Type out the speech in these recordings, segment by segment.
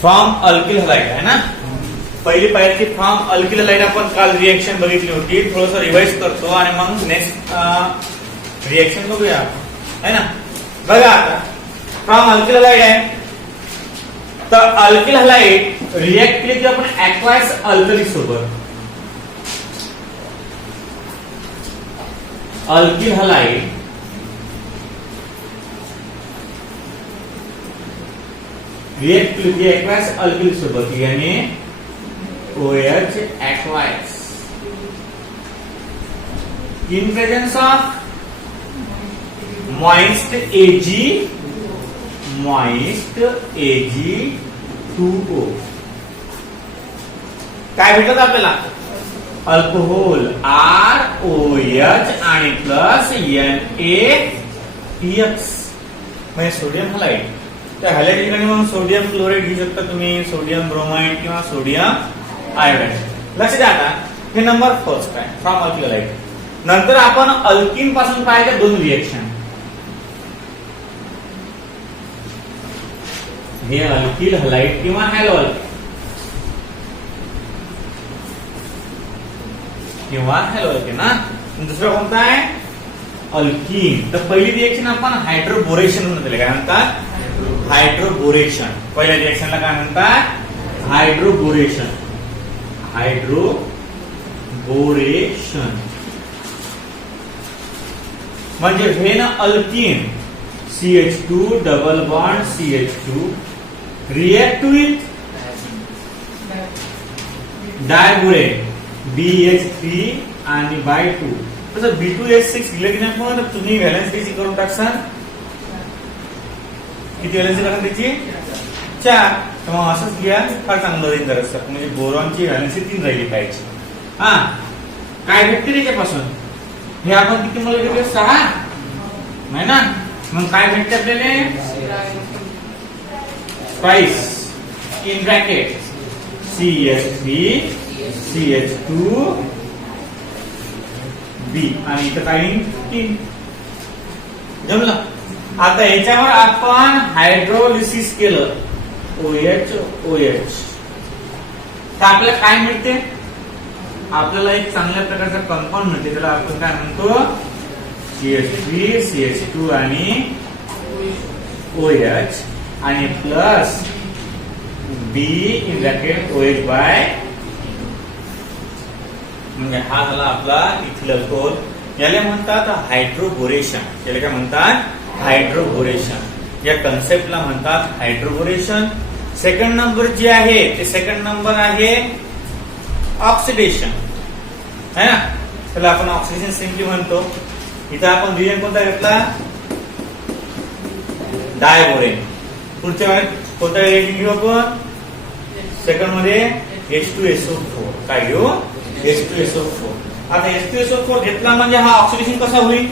From alkyl halide आहे ना. पहिली पायरी फ्रॉम अल्किल हलाइड आपण काल रिएक्शन बघितली होती. थोडस रिवाइज करतो आणि मग नेक्स्ट रिएक्शन बघूया है ना. बघा आता फ्रॉम अल्किल हलाइड आहे तर अल्किल हलाइड रिएक्ट केली की आपण ऍक्वायस अल्कली सोबत. अल्किल हलाइड रिएक्ट केली की ऍक्वायस अल्कली सोबत यानी OH aqueous in presence of moist Ag2O काय भेटत आपल्याला अल्कोहोल ROH आणि प्लस NaPX म्हणजे सोडियम हलाइड. त्या हलाइड ठिकाणी मग सोडियम क्लोराइड घेऊ शकता तुम्ही, सोडियम ब्रोमाइड किंवा सोडियम आयोडाइड. लक्ष द्या आता हे नंबर फर्स्ट आहे फ्रॉम अल्किल हलाइड. नंतर आपण अल्किन पासून पाहिजे दोन रिएक्शन. हे अल्किल हलाइड किंवा हॅलो अल्किन किंवा हॅलो अल्किन ना. दुसरं कोणतं आहे अल्किन. तर पहिली रिएक्शन आपण हायड्रोबोरेशन म्हणून काय म्हणतात हायड्रोबोरेशन. पहिल्या रिएक्शनला काय म्हणतात हायड्रोबोरेशन. हायड्रोबोरेशन म्हणजे when alkene CH2 double bond CH2 react with diborane BH3 आणि बाय 2. तसं B2H6 दिलं की नाही मग तुम्ही व्हॅलेन्स त्याची करून टाकसान. किती व्हॅलेन्सी करून त्याची 4. तर मग असंच घ्या फार चांगलं राहील जरा. म्हणजे बोरॉनची व्हॅलेन्सी 3 राहिली पाहिजे. हा काय भेटते त्याच्यापासून हे आपण किती मला घेतले 6 नाही ना. मग काय भेटते आपल्याला spice in bracket CH3 CH2 B आणि इथं काय 3 जमलं. आता याच्यावर आपण हायड्रोलिसिस केलं OH तर आपल्याला काय मिळते आपल्याला एक चांगल्या प्रकारचा कंपाऊंड मिळते. त्याला आपण काय म्हणतो CH3 CH2 आणि OH आणि plus B in bracket OH by म्हणजे हा झाला आपला इथिल अल्कोहोल. याला म्हणतात हायड्रोबोरेशन. याला काय म्हणतात हायड्रोबोरेशन. या कन्सेप्टला म्हणतात हायड्रोबोरेशन. सेकंड नंबर जे आहे ते सेकंड नंबर आहे ऑक्सिडेशन है ना. त्याला आपण ऑक्सिडेशन सिम्पली म्हणतो. इथं आपण रिएक्शन कोणता घेतला डायबोरेन. पुढच्या वेळेस कोणता रिएक्शन घेऊ आपण सेकंड मध्ये H2SO4 काय घेऊ H2SO4. आता H2SO4 घेतला म्हणजे हा ऑक्सिडेशन कसा होईल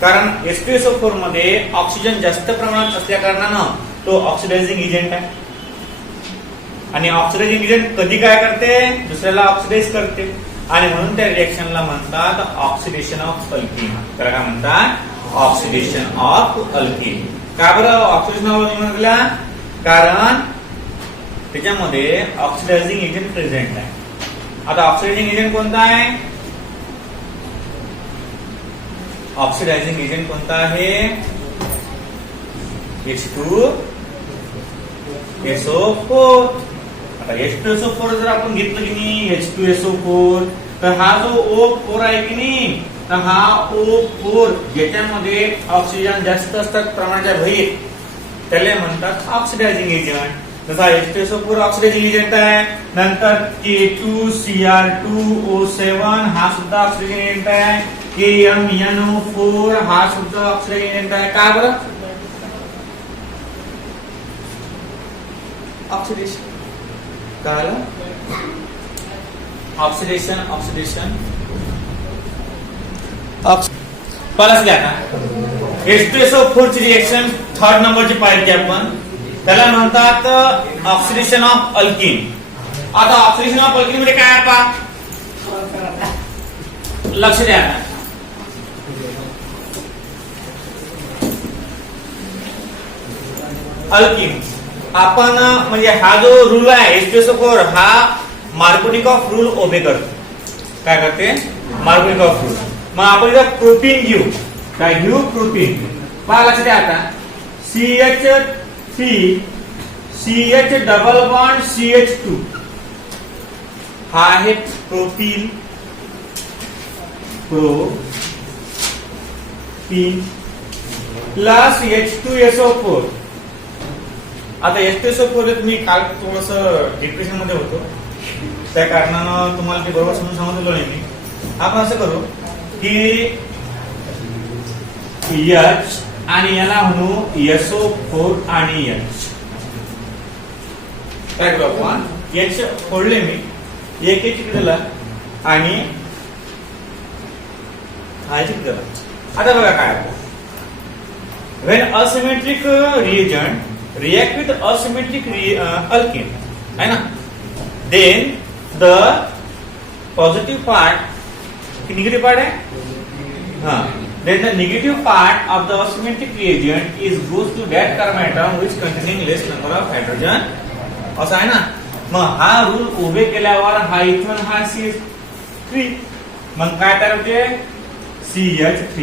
कारण H2SO4 मध्ये ऑक्सिजन जास्त प्रमाणात असल्या कारणानं तो ऑक्सिडायझिंग एजंट आहे. आणि ऑक्सिडायझिंग एजंट कधी काय करते दुसऱ्याला ऑक्सिडाइज करते आणि म्हणून त्या रिएक्शनला म्हणतात ऑक्सिडेशन ऑफ अल्किन. त्याला काय म्हणतात ऑक्सिडेशन ऑफ अल्किन. का बरं ऑक्सिडेशन ऑफ अल्किन म्हटलं कारण त्याच्यामध्ये ऑक्सिडायझिंग एजंट प्रेझेंट आहे. आता ऑक्सिडायझिंग एजंट कोणता आहे ऑक्सिडायझिंग एजंट कोणता आहे H2SO4. आता H2SO4 जर आपण घेतलं की नाही H2SO4 तर हा जो O4 आहे की नाही तर हा O4 ज्याच्यामध्ये ऑक्सिजन जास्त असतात प्रमाणाच्या भरीत त्याला म्हणतात ऑक्सिडायझिंग एजंट. जसा H2SO4 ऑक्सिडायझिंग एजंट आहे. नंतर K2Cr2O7 हा सुद्धा ऑक्सिडायझिंग एजंट आहे. KMnO4 हा सुद्धा ऑक्सिडायझिंग एजंट आहे. का बरं ऑक्सिडेशन कळालं ऑक्सिडेशन परत घ्या ना. H2SO4 ची रिएक्शन थर्ड नंबरची पाहिजे आपण त्याला म्हणतात ऑक्सिडेशन ऑफ अल्किन. आता ऑक्सिडेशन ऑफ अल्किन मध्ये काय आहे लक्ष द्या. अल्किन आपण म्हणजे हा जो रूल आहे H2SO4 हा मार्कोनिकॉफ रूल ओबे करतो. काय करते? Markovnikov rule. मग आपण इथं प्रोटीन घेऊ. काय घेऊ? प्रोटीन. पहा लक्षात द्या आता CH3 CH double bond CH2 हा आहे प्रोटीन प्लस H2SO4. आता H2SO4 मी काल थोडस डिप्रेशन मध्ये होतो त्या कारणानं तुम्हाला ते बरोबर समजून सांगितलं नाही मी. आपण असं करू की H आणि याला म्हणू SO4 आणि H. काय करू आपण H फोडले मी एक दिला आणि हा दिला. आता बघा काय when asymmetric reagent react with asymmetric alkene है ना, then the positive part negative part है हाँ, then the negative part of the asymmetric reagent is goes to that carbon atom which containing less number of hydrogen. असं आहे ना. मग हा rule उभे केल्यावर हा इथून हा CH3 मग काय तयार होते CH3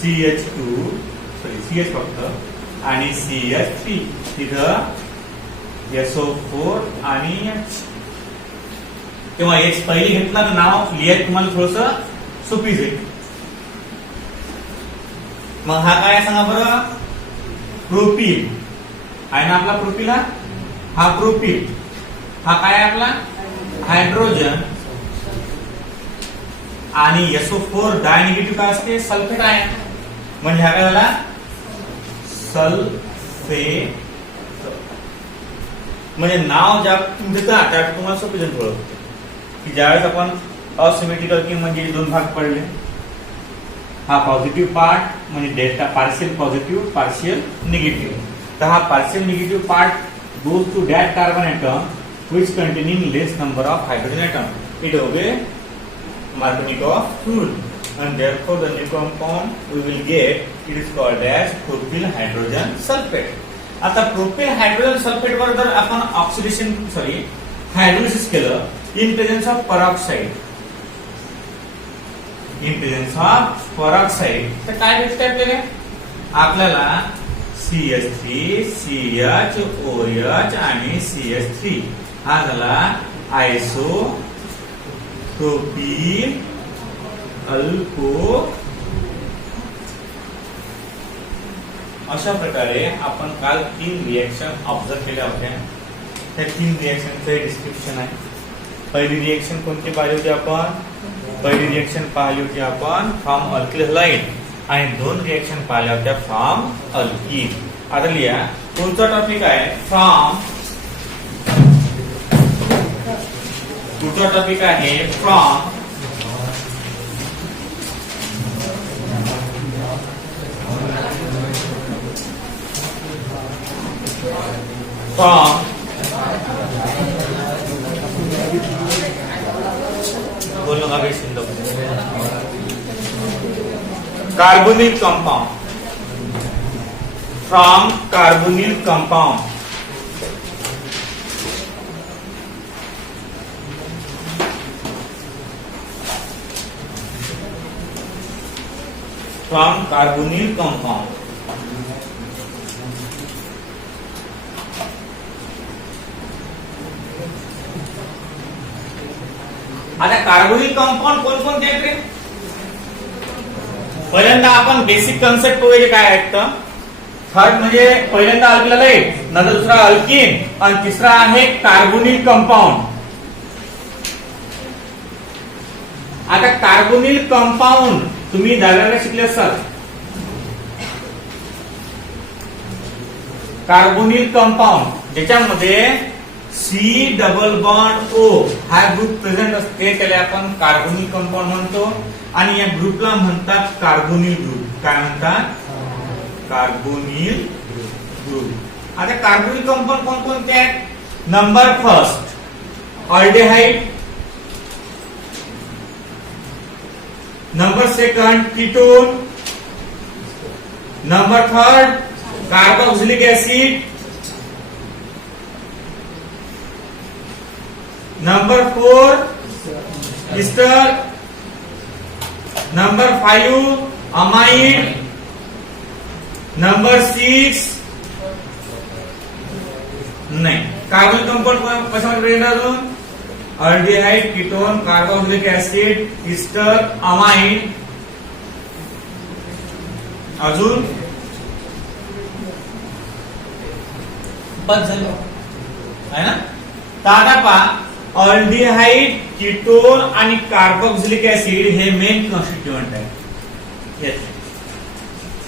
CH2 सॉरी CH फक्त आणि CH3 तिथं SO4 आणि H. तेव्हा H पहिली घेतला तर नाव लिहायला तुम्हाला थोडस सोपीच आहे. मग हा काय सांगा बरं? प्रोपील आहे ना आपला प्रोपील. हा प्रोपील हा काय आपला हायड्रोजन आणि SO4 डाय निगेटिव्ह काय असते? Sulphate ion. म्हणजे हा काय झाला? सल्फेट. म्हणजे नाव ज्या तुम्ही देता त्या तुम्हाला सोपी जण ओळखते की ज्यावेळेस आपण असिमेट्रिकल की म्हणजे दोन भाग पडले. हा पॉझिटिव्ह पार्ट म्हणजे delta partial positive partial negative. तर हा partial negative part goes to that carbon atom which containing less number of hydrogen atom. It obey Markovnikov rule and therefore the new compound we will get it is called as propyl hydrogen sulfate. आता propyl hydrogen sulphate वर जर आपण oxidation hydrolysis केलं in presence of peroxide तर काय भेटते आपल्याला CH3 CH OH आणि CH3 हा झाला आयसो प्रोपील अल्को. अशा प्रकारे आपण काल 3 रिएक्शन ऑब्झर्व केल्या होत्या. त्या 3 रिएक्शनचे डिस्क्रिप्शन आहे. पहिली रिएक्शन कोणती पाहिली होती आपण? पहिली रिएक्शन पाहिली होती आपण फ्रॉम अल्किल हलाइड आणि 2 रिएक्शन पाहिल्या होत्या फ्रॉम अल्कीन. आता लिहा पुढचा टॉपिक आहे फ्रॉम. पुढचा टॉपिक आहे फ्रॉम बोलो का भाई सुन low. Carbonyl compound. From carbonyl compound. From carbonyl compound. आता कार्बोनिल कंपाउंड कोणकोणते आहेत रे? पहिल्यांदा आपण बेसिक कन्सेप्ट बघूया काय आहेत. थर्ड म्हणजे पहिल्यांदा अल्किल हलाइड, नंतर दुसरा अल्कीन आणि तिसरा आहे कार्बोनिल कंपाउंड. आता कार्बोनिल कंपाउंड तुम्ही दहावीला शिकले असाल. कार्बोनिल कंपाउंड ज्याच्यामध्ये C डबल बॉन्ड O हा ग्रुप प्रेझेंट असते त्याला आपण कार्बोनिल कंपाउंड म्हणतो. आणि या ग्रुपला म्हणतात कार्बोनिल ग्रुप. काय म्हणतात? Carbonyl group. आता कार्बोनिल कंपाउंड कोणकोणते आहेत? Number first aldehyde, number second ketone, number third carboxylic acid, number 4 Easter, number 5 amide, number 6 नाही. कार्बन कंपाऊंड कशामध्ये अजून aldehyde, ketone, carboxylic acid, Easter, amide, अजून 5 झाले आहे ना. तर आता पहा अल्डिहाइड, कीटोन आणि कार्बोक्सिलिक ऍसिड हे मेन कॉन्स्टिट्यूएंट आहे.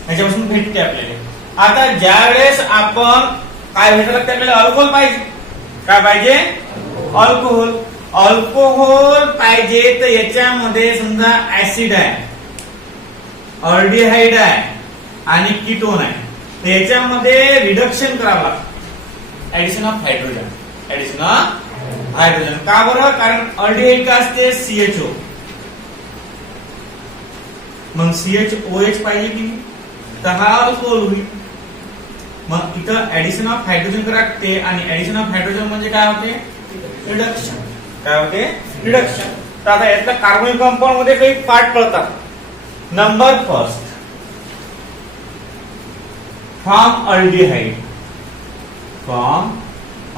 याच्यापासून भेटते आपल्याला. आता ज्या वेळेस आपण काय भेटलं लागते आपल्याला अल्कोहोल पाहिजे. काय पाहिजे? अल्कोहोल. अल्कोहोल पाहिजे तर याच्यामध्ये समजा ऍसिड आहे, अल्डिहाइड आहे आणि कीटोन आहे. तर याच्यामध्ये रिडक्शन करावं लागतं. Addition of hydrogen. Addition of hydrogen. का बरं? कारण अल्डिहाइड का असते CHO. मग CHOH पाहिजे की तर हा अल्कोहोल होईल. मग इथं ऍडिशन ऑफ हायड्रोजन लागते आणि ऍडिशन ऑफ हायड्रोजन म्हणजे काय होते? रिडक्शन. काय होते? रिडक्शन. तर आता यातल्या कार्बोनिक कंपाऊंड मध्ये काही पार्ट पडतात. Number first from aldehyde. From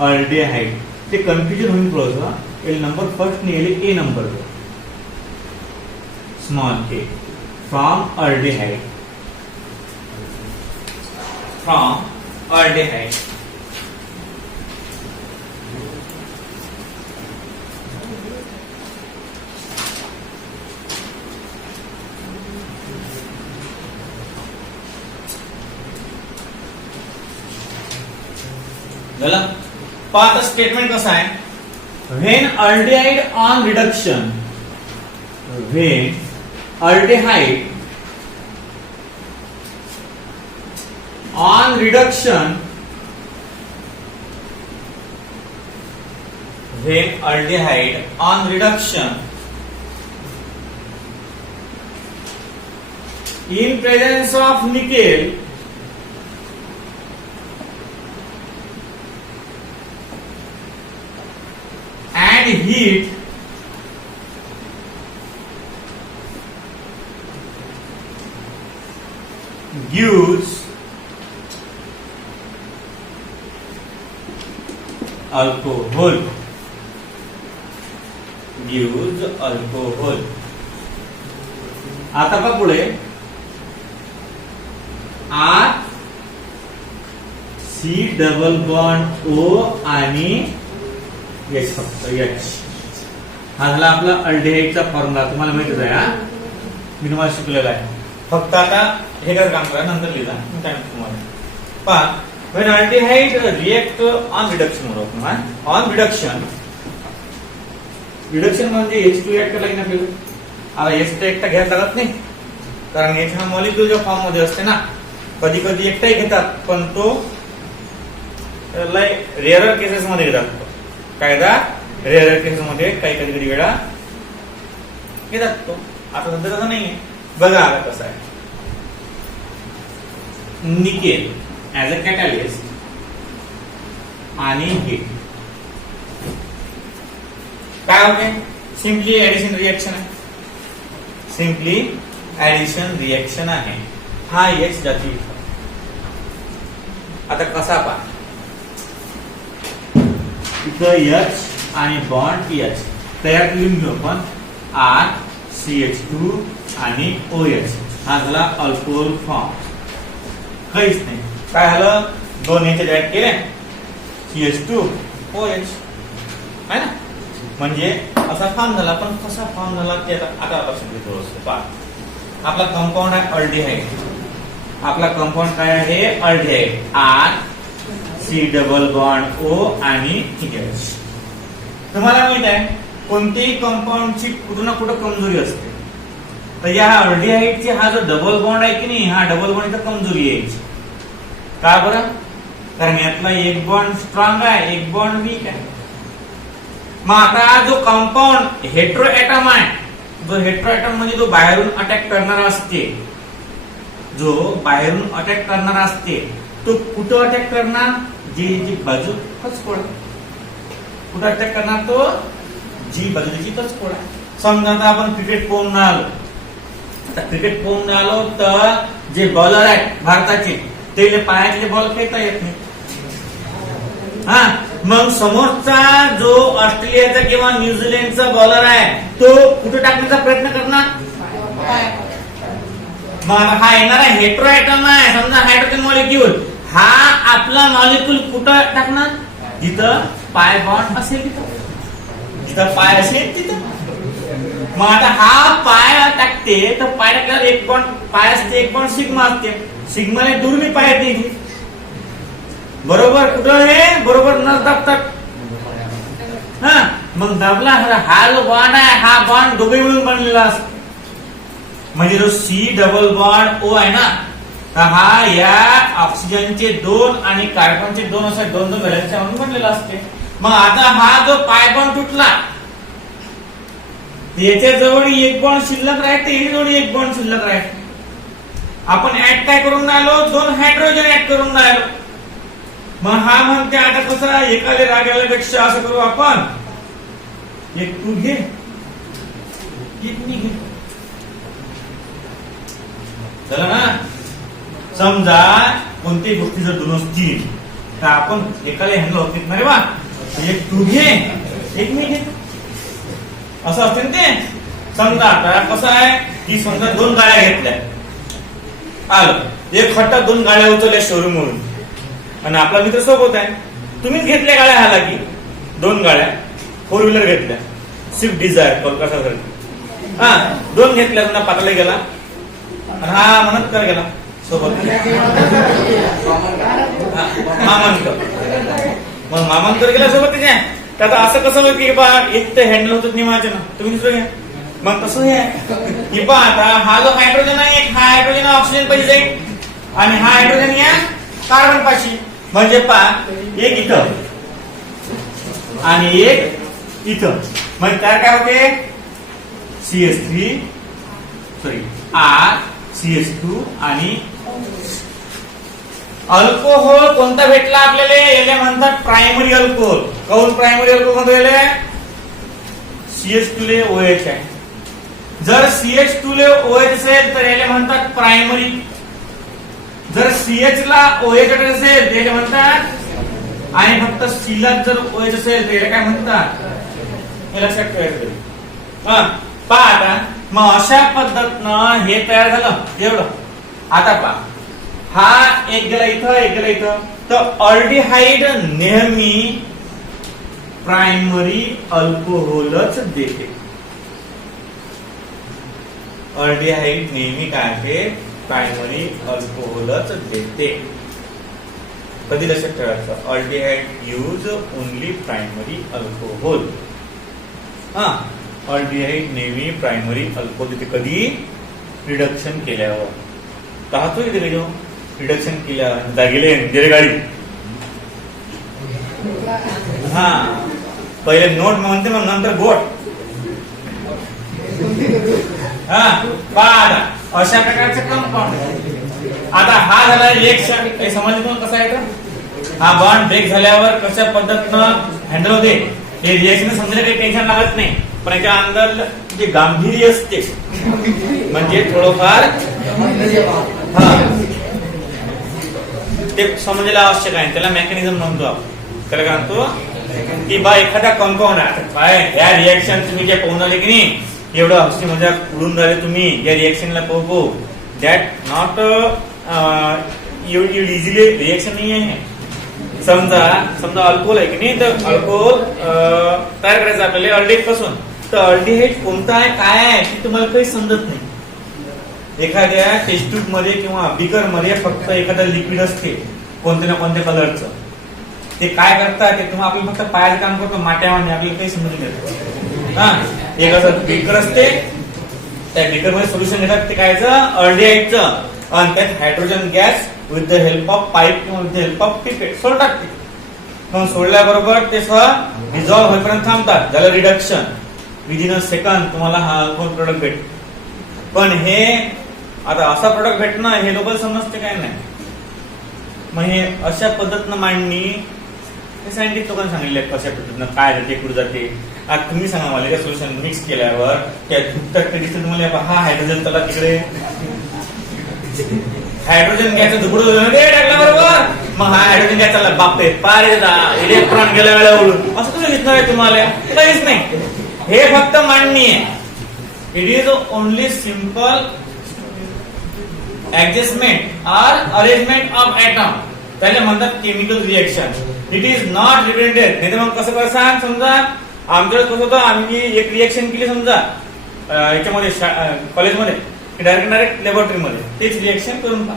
aldehyde ते कन्फ्युजन होईल थोडंसं. नंबर फर्स्ट नाही a number small a. From aldehyde. From aldehyde. झालं. पाहता स्टेटमेंट कसं आहे? When aldehyde on reduction, when aldehyde on reduction, when aldehyde on reduction in presence of nickel and heat gives alcohol. Gives alcohol. आता का पुढे C double bond O आणि H फक्त H. हा झाला आपला अल्डिहाइडचा फॉर्म्युला. तुम्हाला माहितीच आहे. हा मी तुम्हाला शिकलेला आहे. फक्त आता हे काय काम करा नंतर लिहिला तुम्हाला. पहा when aldehyde react on reduction on reduction. Reduction म्हणजे H2 ऍड करायला लागेल आपल्याला. आता H एकटा घ्यायला लागत नाही कारण H हा मॉलिक्युलच्या फॉर्म मध्ये असते ना. कधी कधी एकटाही घेतात पण तो रेअरर केसेस मध्ये घेतात. कायदा रेअरर केसेस मध्ये काही कधी कधी वेळा घेतात तो. आता सध्या तसं नाहीये. बघा आता कसं आहे. निकेल as a catalyst आणि heat काय होते? सिंपली ऍडिशन रिएक्शन आहे. सिंपली ऍडिशन रिएक्शन आहे. हा H जाती. आता कसा पहा इथं H आणि बॉन्ड H तयार करून घेऊ आपण. RCH2 आणि OH. हा झाला अल्कोहोल फॉर्म. काहीच नाही. काय झालं? दोन H ऍड केले CH2 OH आहे ना. म्हणजे असा फॉर्म झाला. पण कसा फॉर्म झाला ते आता लक्षात घेतो. पहा आपला कंपाऊंड आहे अल्डिहाइड. आपला कंपाऊंड काय आहे? Aldehyde. C double bond O आणि H. तुम्हाला माहित आहे कोणतेही कंपाऊंडची कुठं ना कुठं कमजोरी असते. तर या अल्डिहाइडची हा जो डबल बॉन्ड आहे की नाही हा डबल बॉन्डची कमजोरी आहे. का बरं? कारण यातला एक बॉन्ड स्ट्रॉंग आहे एक बॉन्ड वीक आहे. मग आता जो कंपाऊंड हेट्रो एटम आहे जो हेट्रो एटम म्हणजे जो बाहेरून अटॅक करणारा असते जो बाहेरून अटॅक करणारा असते तो कुठं अटॅक करणार? जी बाजू फसफड कुठं अटॅक करणार तो जी बाजूची तोच कोड आहे. समजा आता आपण क्रिकेट पाहून आलो, आता क्रिकेट पाहून आलो तर जे बॉलर आहेत भारताचे ते पायातले बॉल खेळता येत नाही. हा, मग समोरचा जो ऑस्ट्रेलियाचा किंवा न्यूझीलंडचा बॉलर आहे तो कुठे टाकण्याचा प्रयत्न करणार. मग हा येणार आहे हेट्रोएटॉम आहे. समजा हायड्रोजन मॉलिक्यूल हा आपला मॉलिक्यूल कुठं टाकणार, जिथं पाय बॉन्ड असेल तिथं, जिथं पाय असेल तिथं. मग आता हा पाय टाकते तर पाय टाकल्यावर एक बॉन्ड पाय असते, एक बॉन्ड सिग्मा असते. सिग्माने दूर मी पाय येते बरोबर. कुठं हे बरोबर न दाबतात. हा, मग दाबला हा जो बॉन्ड आहे हा बॉन्ड दोघे मिळून बनलेला असतो. म्हणजे जो सी डबल बॉन्ड ओ आहे ना, तर हा या ऑक्सिजनचे 2 आणि कार्बनचे 2 असे 2 व्हॅलेन्सच्या म्हणून बनलेला असते. मग आता हा जो पाय बॉन्ड तुटला, याच्या जवळ एक बॉन्ड शिल्लक राहते, याच्या जवळ एक बॉन्ड शिल्लक राहते. आपण ऍड काय करून राहिलो, 2 हायड्रोजन ऍड करून राहिलो. मग हा म्हणते आता कसं एकाले राग आल्यापेक्षा असं करू आपण, एक तू घे एक मी घे, चला ना. समजा कोणत्याही गोष्टी जर 2 असतील तर आपण एकाला हँडल होत नाही रे बा, एक तू घे एक मी घे असं असते ना ते. समजा आता कसं आहे की समजा 2 गाड्या घेतल्या, आलं एक खट्टा 2 गाड्या उचलल्या शोरूम वरून आणि आपला मित्र सोबत आहे. तुम्हीच घेतल्या गाड्या, आला की 2 गाड्या 4 व्हीलर घेतल्या, स्विफ्ट डिझायर कोलकाता सारखी. हा 2 घेतल्या, समजा पाटाला गेला आणि हा म्हणत कर गेला सोबत मामांकर. मग मामांकर गेला सोबत त्याच्या. तर आता असं कसं होतं की बा एक तर हँडल होत नाही माझ्या ना, तुम्ही दुसरं घ्या. मग तसं हे की बा आता हा जो हायड्रोजन आहे, एक हा हायड्रोजन ऑक्सिजन पाहिजे जाईल आणि हा हायड्रोजन या कार्बन पाशी. म्हणजे पा एक इथं आणि एक इथं. म्हणजे त्याला काय होते CS3 सॉरी RCH2 आणि अल्कोहोल कोणता भेटला आपल्याला, याला म्हणतात प्रायमरी अल्कोहोल. काऊन प्रायमरी अल्कोहोल म्हणतो, CH2 ले OH आहे. जर CH2 ले OH असेल तर याला म्हणतात प्रायमरी. जर CH ला OH असेल त्याला म्हणतात, आणि फक्त C ला जर OH असेल तर याला काय म्हणतात, हे लक्षात ठेवायचं. हा पहा आता, मग अशा पद्धतीनं हे तयार झालं एवढं. आता पहा हा एक गेला इथं, एक गेला इथं. तर अल्डिहाइड नेहमी प्रायमरी अल्कोहोलच देते. अल्डिहाइड नेहमी काय आहे, प्रायमरी अल्कोहोलच देते. कधी लक्षात ठेवायचं, aldehyde use only primary alcohol. हा अल्डिहाइड नेहमी प्रायमरी अल्कोहोल देते. कधी रिडक्शन केल्यावर पाहतो इथे व्हिडिओ, रिडक्शन केल्यावर जागेले गेले गाडी. हा पहिले नोट म्हणते मग नंतर गोट. हा पहा अशा प्रकारचे कंपाऊंड. आता हा झाला रिएक्शन, काही समजलं कसं आहे तर हा बॉन्ड ब्रेक झाल्यावर कशा पद्धतीनं हँडल होते हे रिएक्शन समजायला काही टेन्शन लागत नाही. पण याच्या अंदर जे गांभीर्य असते म्हणजे थोडंफार ते समजायला आवश्यक आहे. त्याला मेकॅनिझम म्हणतो आपण. त्याला काय म्हणतो की बा एखादा कंपाऊंड आहे, या रिएक्शन तुम्ही जे पाहून आले की नाही, एवढं हसी मजाक उडून राहिले तुम्ही या रिएक्शनला पाहू, दॅट नॉट इझिली रिएक्शन नाही आहे. समजा अल्कोहोल आहे की नाही, तर अल्कोहोल तयार करायचं आपल्याला अल्डिहाइड पासून. तर अल्डिहाइड कोणता आहे काय आहे ते तुम्हाला काही समजत नाही. एखाद्या टेस्ट ट्यूब मध्ये किंवा बिकर मध्ये फक्त एखादं लिक्विड असते कोणत्या ना कोणत्या कलरचं, ते काय करतात ते तुम्हाला आपल्याला फक्त पायाचं काम करतो माट्यामध्ये, आपल्याला काही समजून येत. हा एक असं बिकर असते, त्या बिकर मध्ये सोल्युशन घेतात, ते कायचं अल्डिहाइडचं, आणि त्यात hydrogen gas with the help of pipe किंवा with the help of pipette सोडतात. ते मग सोडल्याबरोबर ते डिझॉल्व्ह होईपर्यंत थांबतात, झालं रिडक्शन. विदिन अ सेकंड तुम्हाला हा अल्कोहोल प्रोडक्ट भेट. पण हे आता असा प्रोडक्ट भेटणं हे लोकल समजते काय नाही. मग हे अशा पद्धतीनं मांडणी हे सायंटिस्ट लोकांनी सांगितले कशा पद्धतीनं काय जाते कुठे जाते. आता तुम्ही सांगा मला त्या सोल्युशन मिक्स केल्यावर त्या दिसतं तुम्हाला हा हायड्रोजन त्याला तिकडे हायड्रोजन गॅसचं दुबडं टाकला बरोबर. मग हा हायड्रोजन गॅस चालला बापरे पार इलेक्ट्रॉन गेल्या वेळेला उडून असं कसं दिसणार आहे तुम्हाला. काहीच नाही. हे फक्त मांडणी आहे. It is only simple adjustment or arrangement of atom. त्याला म्हणतात chemical reaction. It is not represented. नाही तर मग कसं कसं सांग. समजा आमच्याकडे कसं होतं आम्ही एक रिएक्शन केली समजा याच्यामध्ये कॉलेजमध्ये डायरेक्ट लॅबोरेटरीमध्ये तेच रिएक्शन करून पहा.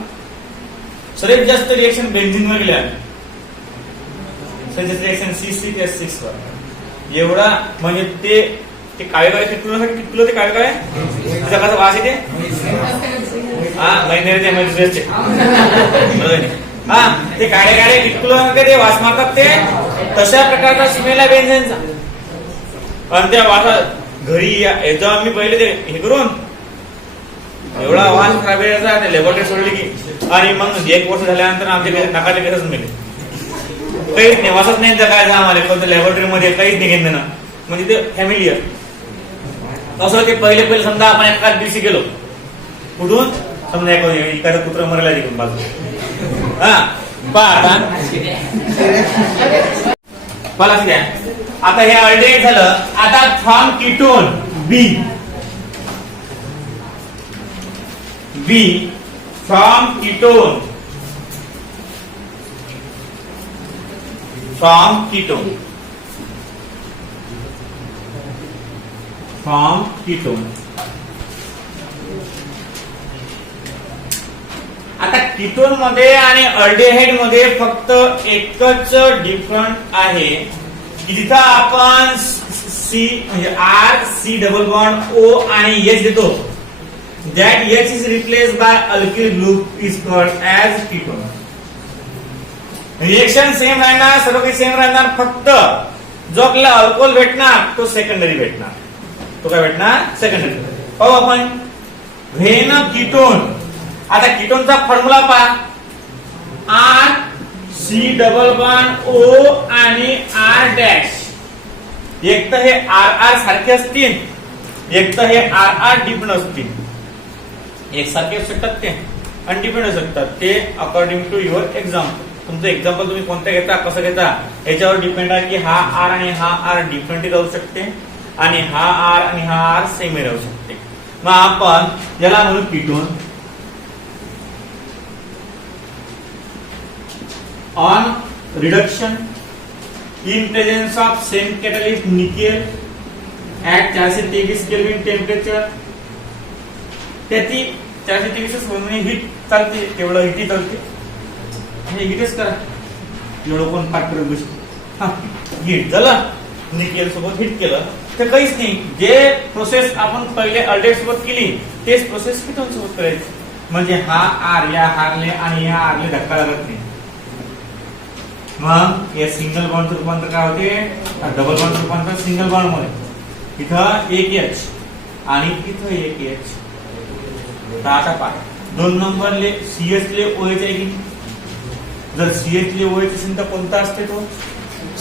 सर्वात जास्त रिएक्शन बेन्झिन वर गेले आम्ही. सर्वात रिएक्शन C6H6 वर एवढा म्हणजे ते काळे काळे किटकुलं ते काळे काळे त्याचा कसा वास येते. हा महिन्याचे हा ते काळे काळे किटकुलं ते वास मारतात. ते तशा प्रकारचा स्मेल आहे बेन्झिनचा. आणि त्या वासात घरी जेव्हा आम्ही पहिले ते हे करून एवढा वास खराब यायचा ते लॅबोरेटरी सोडली की. आणि मग 1 वर्ष झाल्यानंतर आमच्या नाकाचे केसच मेले. काहीच नाही वासच नाही काय आम्हाला फक्त लॅबोरेटरीमध्ये काहीच नाही घेणं ना. म्हणजे ते फॅमिलियर असं ते पहिले समजा आपण एखाद दिवशी गेलो कुठून समजा एखादं कुत्र मरायला तिकडून बाजू हा पहा द्या. आता हे अल्डेहाइड झालं. आता from ketone B from ketone आता कीटोन मध्ये आणि अल्डेहाइड मध्ये फक्त एकच डिफरंट आहे की तिथं आपण सी म्हणजे R C double bond O आणि H देतो. That H is replace by alkyl group is called as ketone. Reaction same राहणार. सर्व काही सेम राहणार. फक्त जो आपल्याला अल्कोहोल भेटणार तो सेकंडरी भेटणार. तो काय भेटणार सेकंडरी. पाहू आपण व्हेन कीटोन. आता कीटोनचा फॉर्म्युला पहा. R C double bond O आणि R डॅश. एक तर हे RR सारखे असतील एक तर हे RR डिपेंड असतील. एक सारखे असू शकतात ते अनडिपेंड असू शकतात. ते अकॉर्डिंग टू युअर एक्झाम्पल. तुमचं एक्झाम्पल तुम्ही कोणतं घेता कसं घेता याच्यावर डिपेंड आहे की हा R आणि हा R डिफरंटली राहू शकते आणि हा R आणि हा R सेम राहू शकते. मग आपण याला म्हणू ketone. On reduction in presence of same catalyst nickel at 423 Kelvin temperature. त्याची 423 म्हणजे हीट चालते. तेवढं हिट चालते. म्हणजे हिटच करा एवढं कोण पाठ करत बसतो. हीट झालं. निकेल सोबत हिट केलं तर काहीच नाही. जे प्रोसेस आपण पहिले अल्डेहाइड सोबत केली तेच प्रोसेस कीटोन सोबत करायची. म्हणजे हा R या हारले आणि या आरले धक्का लागत नाही. मग या सिंगल बॉन्डचं रूपांतर काय होते डबल बॉन्डचं रूपांतर सिंगल बॉन्ड मध्ये. इथं एक H आणि इथं एक H. आता पहा 2 नंबरले CH ले OH आहे की. जर CH ले OH असेल तर कोणता असते तो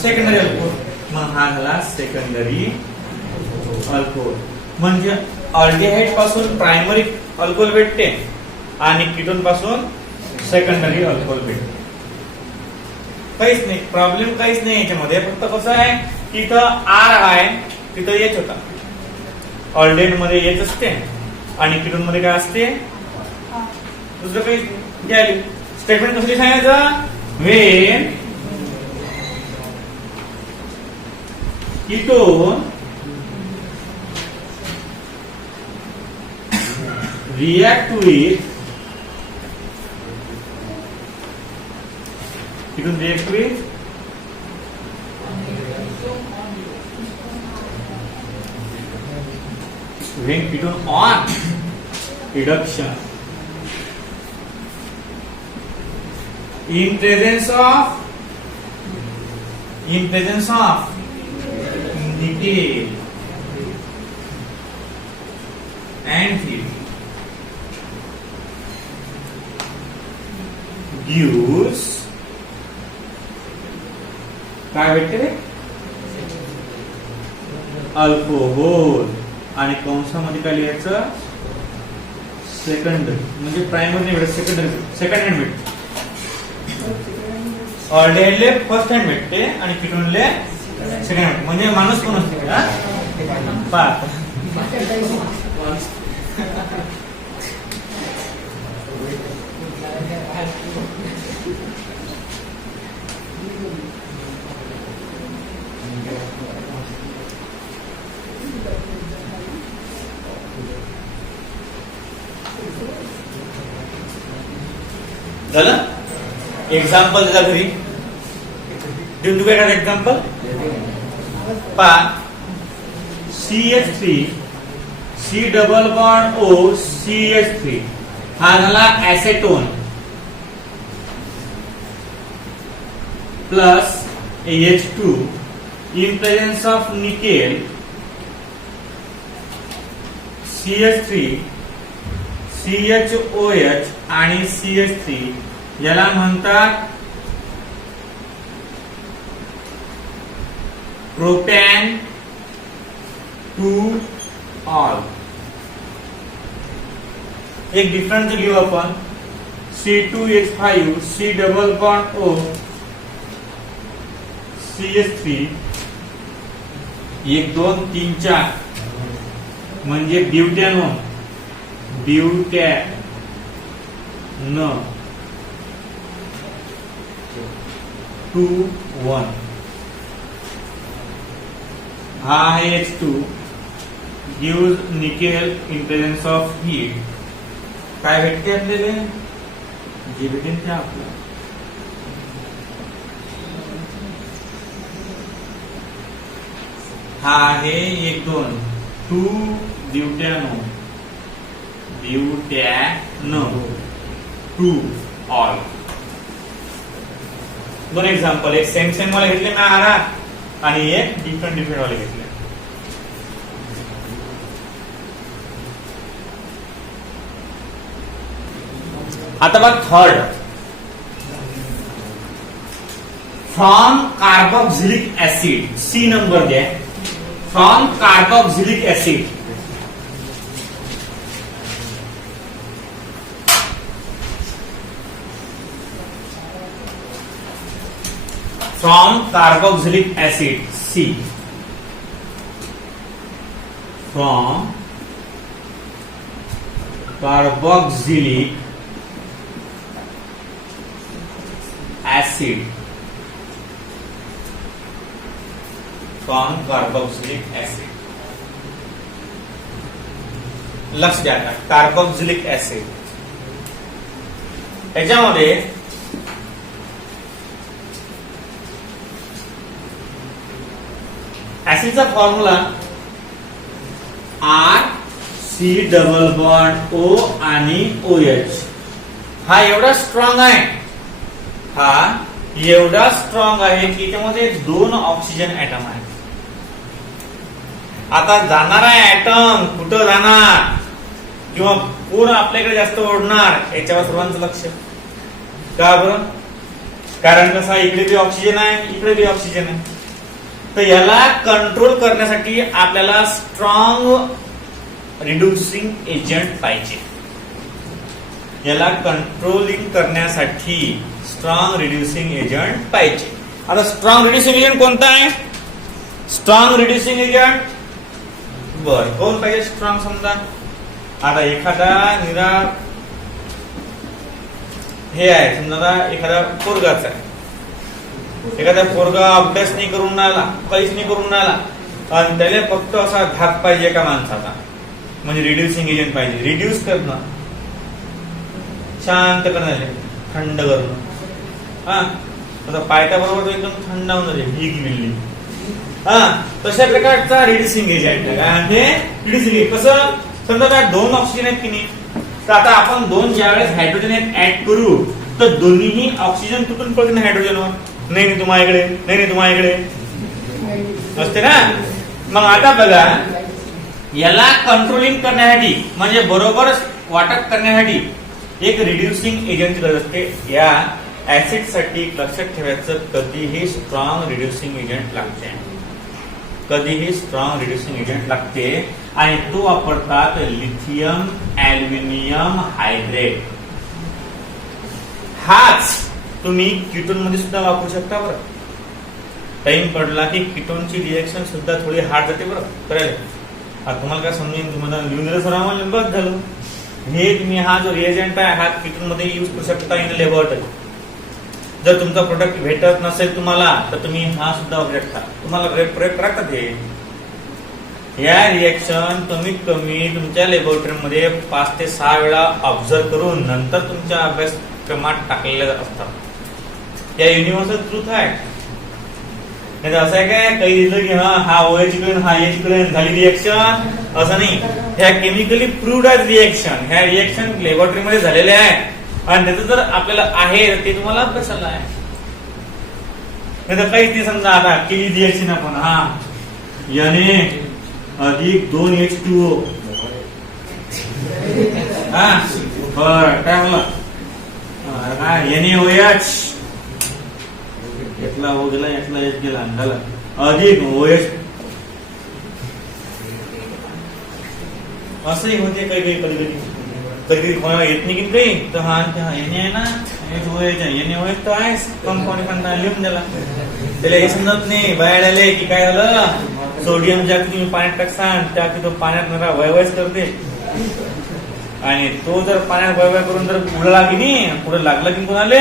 सेकंडरी अल्कोहोल. मग हा झाला सेकंडरी अल्कोहोल. म्हणजे अल्डेहाइड पासून प्रायमरी अल्कोहोल भेटते आणि कीटोन पासून सेकंडरी अल्कोहोल भेटते. काहीच नाही प्रॉब्लेम काहीच नाही याच्यामध्ये. फक्त कसं आहे तिथं R आहे तिथं H होता. अल्डेहाइड मध्ये H असते आणि कीटोन मध्ये काय असते दुसरं काही घ्यायला. स्टेटमेंट कसं सांगायचं. When ketone react with Ketone react with when ketone on reduction in presence of nickel and heat gives काय भेटते अल्कोहोल आणि कंसामध्ये काय लिहायचं सेकंडरी म्हणजे प्रायमरी नाही भेटत सेकंड हँड भेटते ऑल्डेहाइडले फर्स्ट हँड भेटते आणि कीटोनले सेकंड हँड म्हणजे माणूस कोण असते झालं एक्झाम्पल दिला घरी देऊन तू काय एक्झाम्पल पा CH3 C double bond O CH3 हा झाला ऍसेटोन plus H2 in presence of nickel CH3 CHOH आणि CH3 याला म्हणतात प्रोपॅन टू ऑल. एक डिफरन्स घेऊ आपण C2H5 C double bond O CH3 1 2 3 4 म्हणजे ब्युटॅनोन ब्युटॅन 2 1 हा आहे H2 gives nickel in presence of heat. काय भेटते आपल्याला जे भेटेल ते आपल्याला हा आहे 1 2 2 ब्युटॅनो ब्युटॅनो 2 ऑल. दोन एक्झाम्पल एक सेम सेम वाले घेतले मी आरात आणि एक डिफरंट वाले घेतले. आता बघ third from carboxylic acid C number द्या. From carboxylic acid from carboxylic acid C from carboxylic acid from carboxylic acid. लक्ष द्या कार्बोक्सिलिक ऍसिड याच्यामध्ये ऍसिडचा formula RC double bond O आणि OH. हा एवढा स्ट्रॉंग आहे की त्यामध्ये 2 ऑक्सिजन ऍटम आहेत. आता जाणारा ऍटम कुठं जाणार किंवा कोण आपल्याकडे जास्त ओढणार याच्यावर सर्वांचं लक्ष. का बरं? कारण कसा इकडे बी ऑक्सिजन आहे इकडे बी ऑक्सिजन आहे. तर याला कंट्रोल करण्यासाठी आपल्याला स्ट्रॉंग रिड्युसिंग एजंट पाहिजे. याला कंट्रोलिंग करण्यासाठी स्ट्रॉंग रिड्युसिंग एजंट पाहिजे. आता स्ट्रॉंग रिड्युसिंग एजंट कोणता आहे? स्ट्रॉंग रिड्युसिंग एजंट बर कोण पाहिजे स्ट्रॉंग? समजा आता एखादा निरा हे आहे समजा एखादा पोरगाच आहे. एखादा पोरगा अभ्यास नाही करून राहिला काहीच नाही करून राहिला आणि त्याला फक्त असा धाक पाहिजे एका माणसाचा म्हणजे रिड्युसिंग एजंट पाहिजे. रिड्यूस करणं शांत करणं थंड करणं. हा आता पायटा बरोबर एकदम थंड होऊन जाते भीक मिळली. हा तशा प्रकारचा रिड्युसिंग एजंट आहे. रिड्युसिंग कसं समजा त्या 2 ऑक्सिजन आहेत की नाही तर आता आपण 2 ज्यावेळेस हायड्रोजन ऍड करू तर दोन्हीही ऑक्सिजन तुटून पडते ना हायड्रोजनवर. नाही तुम्हाला इकडे असते ना. मग आता बघा याला कंट्रोलिंग करण्यासाठी म्हणजे बरोबर वाटप करण्यासाठी एक रिड्युसिंग एजंटची गरज असते. या ऍसिड साठी लक्षात ठेवायचं, कधीही स्ट्रॉंग रिड्युसिंग एजंट लागते, कधीही स्ट्रॉंग रिड्युसिंग एजंट लागते आणि तो वापरतात लिथियम ऍल्युमिनियम हायड्रेट. हाच तुम्ही कीटोन मध्ये सुद्धा वापरू शकता. बरं टाइम पडला की कीटोनची रिएक्शन सुद्धा थोडी हार्ड जाते. बरं करायला तुम्हाला काय समजेल, तुम्हाला लिहून दिलं सर आम्हाला बस झालं. हे तुम्ही हा जो रिएजंट आहे हा कीटोन मध्ये युज करू शकता इन लॅबोरेटरी. जर तुमचा प्रोडक्ट भेटत नसेल तुम्हाला तर तुम्ही हा सुद्धा वापरू शकता. तुम्हाला प्रयोग करतात हे. या रिएक्शन कमीत कमी तुमच्या लॅबोरेटरीमध्ये 5 ते 6 वेळा ऑब्झर्व करून नंतर तुमच्या अभ्यासक्रमात टाकलेल्या असतात. या युनिव्हर्सल ट्रूथ आहे. नाही असं आहे काय काही दिलं की हा OH इकडे हा H इकडे झाली रिएक्शन, असं नाही. ह्या केमिकली प्रूव्ड आहे रिएक्शन. ह्या रिएक्शन लॅबोरेटरी मध्ये झालेल्या आहे आणि त्याचं जर आपल्याला आहे ते तुम्हाला अभ्यासाला आहे. नाही तर काहीच नाही. समजा आता केली रिएक्शन आपण Na अधिक 2H2O बरं काय म्हणलं NaOH यातला O गेला यातला H गेला झाला अधिक OH. असंही होते काही काही कधी कधी कोणाला येत नाही की काही तर हा Na आहे ना NaOH तर आहेच कंपाऊंड खांदा लिहून द्याला. त्याला हे समजत नाही बाहेर आले की काय झालं, सोडियम ज्या तुम्ही पाण्यात टाकसान त्या की तो पाण्यात नका वयवयच करते आणि तो जर पाण्यात वयवय करून जर उडला की नाही, पुढे लागला की कोणाले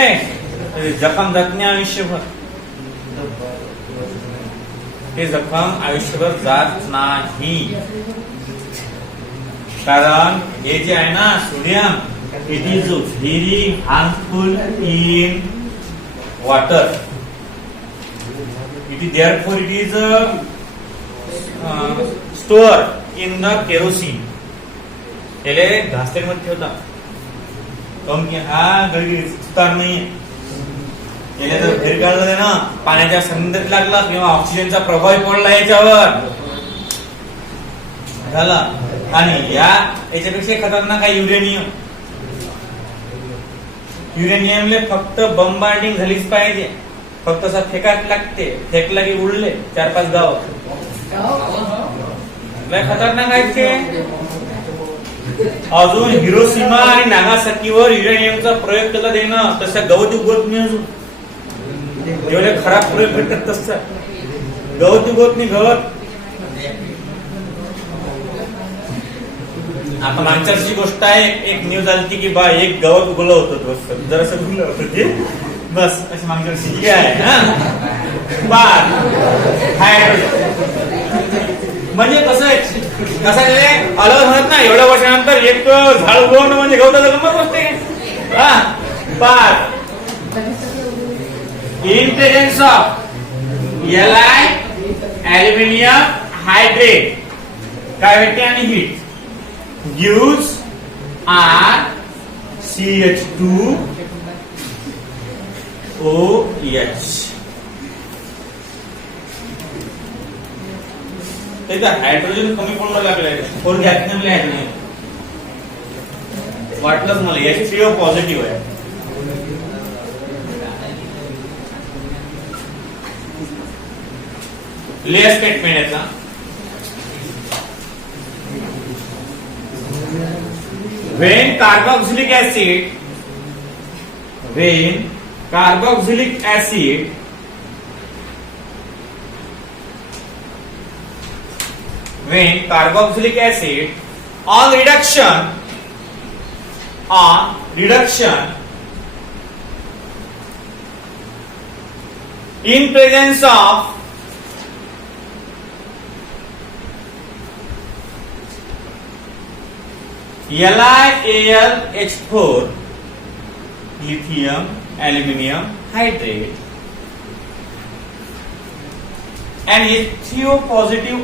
जखम जात नाही आयुष्यभर. ते जखम आयुष्यभर जात नाही कारण हे जे आहे ना sodium it is very harmful in water. It is therefore it is store in the kerosene. त्याला घासलेमध्ये ठेवता कम की हा गळगी सुतार नाही. याला जर बाहेर काढलं ना पाण्याच्या संगतीत लागला किंवा ऑक्सिजनचा प्रभाव पडला याच्यावर झाला. आणि याच्यापेक्षा खतरनाक आहे युरेनियम. युरेनियमले फक्त बंबार्डिंग झालीच पाहिजे, फक्त असा फेकाट लागते, फेकला की उडले 4-5 गाव. लय खतरनाक आहे ते. अजून हिरोशिमा आणि नागासाकीवर युरेनियमचा प्रयोग केला देणं तसं गवत उगवत नाही. अजून एवढे खराब प्रयोग भेटतात तसं गवत उगवत नाही. गवत आता मागच्याची गोष्ट आहे, एक न्यूज आली की बा एक गवत उगवलं होतं जरासं उगवलं होतं ते बस अशी मागच्या वर्षी आहे. म्हणजे कसं अलग म्हणत ना एवढ्या वर्षानंतर एक झाड उगवणं म्हणजे गवताला गंमत असते. In presence of Li aluminium hydrate काय भेटते आणि हीट gives RCH2OH. हायड्रोजन कमी पडू लागलाय कोण घ्यात नाही. वाटलंच मला H3O पॉझिटिव्ह आहे. लेअर स्टेटमेंट याचा when carboxylic acid when carboxylic acid on reduction in presence of LiAlH4 lithium aluminum hydrate and H3O positive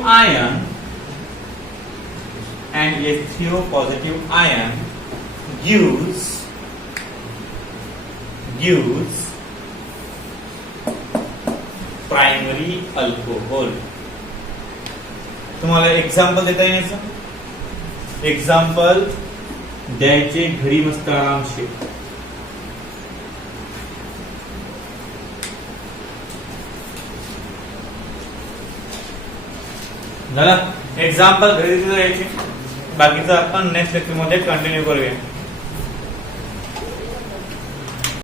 ion gives primary alcohol. तुम्हाला एग्जाम्पल देता येईल. एग्जाम्पल द्यायचे घरी मस्त आरामशीर. झालं एक्झाम्पल घरी दिलं यायचे बाकीचं आपण नेक्स्ट लेक्चर मध्ये कंटिन्यू करूया.